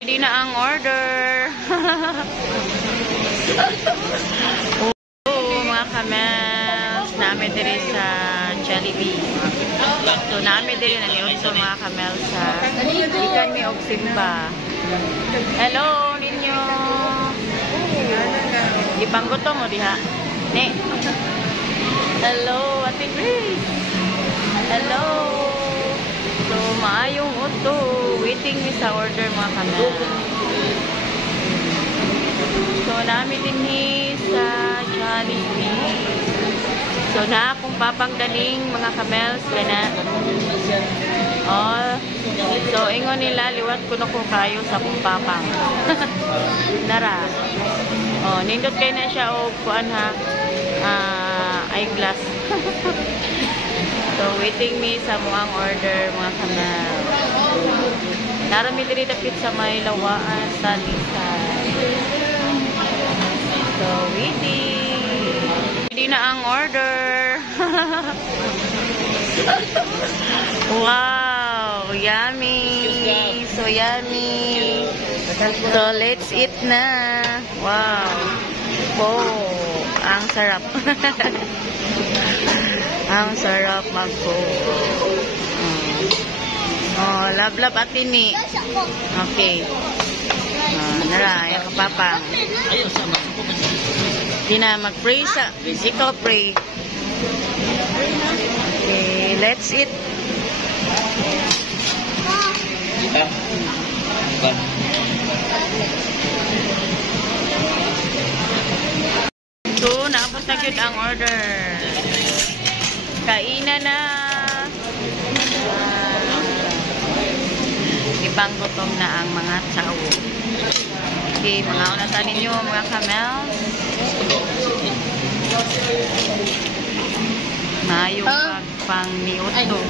Hindi na ang order. Oo, mga kamels. Namin diri sa Jollibee. So, namin diri na niyon so mga kamels sa ikan mi og simba. Hello, ninyo. Ipanggoto mo diha. Ne. Hello, Ate Grace. Hello. So, maayong uto. Waiting mi sa order mga kamel. So, namin din sa Jollibee. So, na akong papanggaling mga kamels. Kaya oh, so, ingon nila, liwat ko na ko kayo sa akong papang. Nara. Oh, nindot kayo na siya o kuan ha. Eyeglass. So, waiting me sa muang order, mga kamel. Narami diri dapit sa may lawaan sa Lisan. So, waiting. Hindi na ang order. Wow! Yummy! So, yummy! So, let's eat na. Wow! Oh, ang sarap. Ang sarap magpo. Oh, love Ate ni. Okay. Nara, yung kapapang. Di na mag-pray sa. Ikaw pray. Okay, let's eat. So, naabot na yun ang order. Kainan na. Ibang gutom na ang mga tao. Okay, mga unatan ninyo, mga kamels. Mayong pagpang niuto.